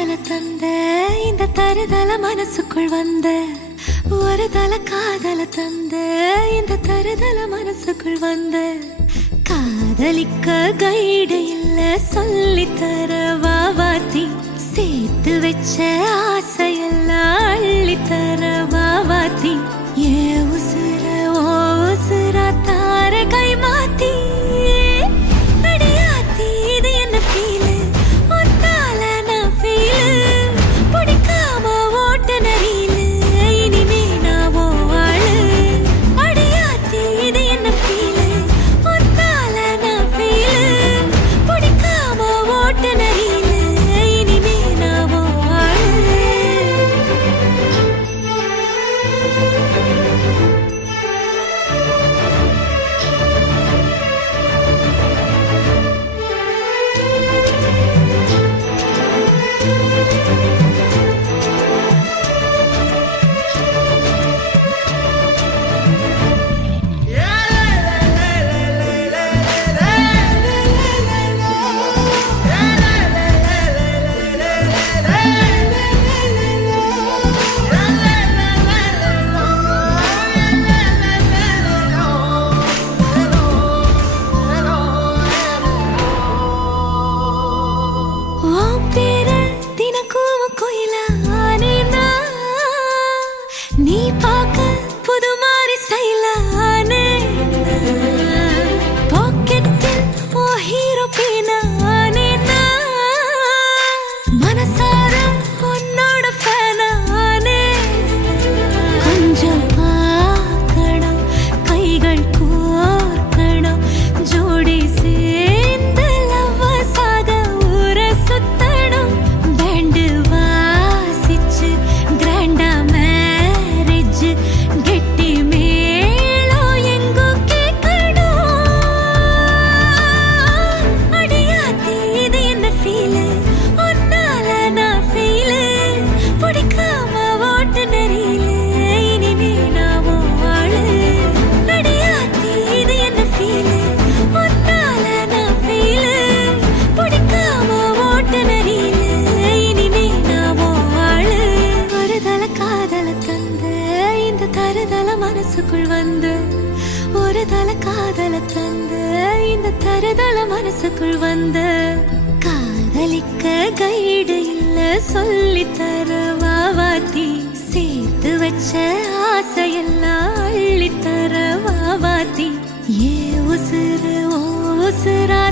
காதல தந்த இந்த தருதல மனசுக்குள் வந்த ஒரு தல காதல தந்த இந்த தருதல மனசுக்குள் வந்த காதலிக்க கைடு இல்ல சொல்லி தர வாவாத்தி சேர்த்து வச்ச ஆசையெல்லாம் அள்ளி தர வாவாத்தி ஏ உசுர ஓ உசுரா தார கை மாத்தி நீ பாக்க புது மாதிரி ஸ்டைலானே பாக்கெட்டில் ஓ ஹீரோ பீனானே மனசார உன்னோட ஃபேனானே கொஞ்சம் பார்க்கணும் கைகள் கோர்க்கணும் ஜோடி சேர்ந்து லவ்வசாக ஊர சுத்தணும் பேண்டு வாசிச்சு கிராண்டா கெட்டி மேளம் எங்கோ கேட்கணும் அடியாத்தி இது என்ன ஃபீலு உன்னால நான் ஃபீலு பிடிக்காம ஓட்டு நெறியில இனிமே நான் வாழு அடியாத்தி இது என்ன ஃபீலு உன்னால நான் ஃபீலு பிடிக்காம ஓட்டு நெறியில இனிமே நான் வாழு ஒரு தல காதல தந்த இந்த தருதல மனசுக்குள் வந்து ஒரு தல காதல தந்த இந்த தருதல மனசுக்குள் வந்து காதலிக்க கைடு இல்ல சொல்லி தர வாவாத்தி சேர்த்து வச்ச ஆசையெல்லாம் அள்ளி தர வாவாத்தி ஏ உசுர ஓ உசுரா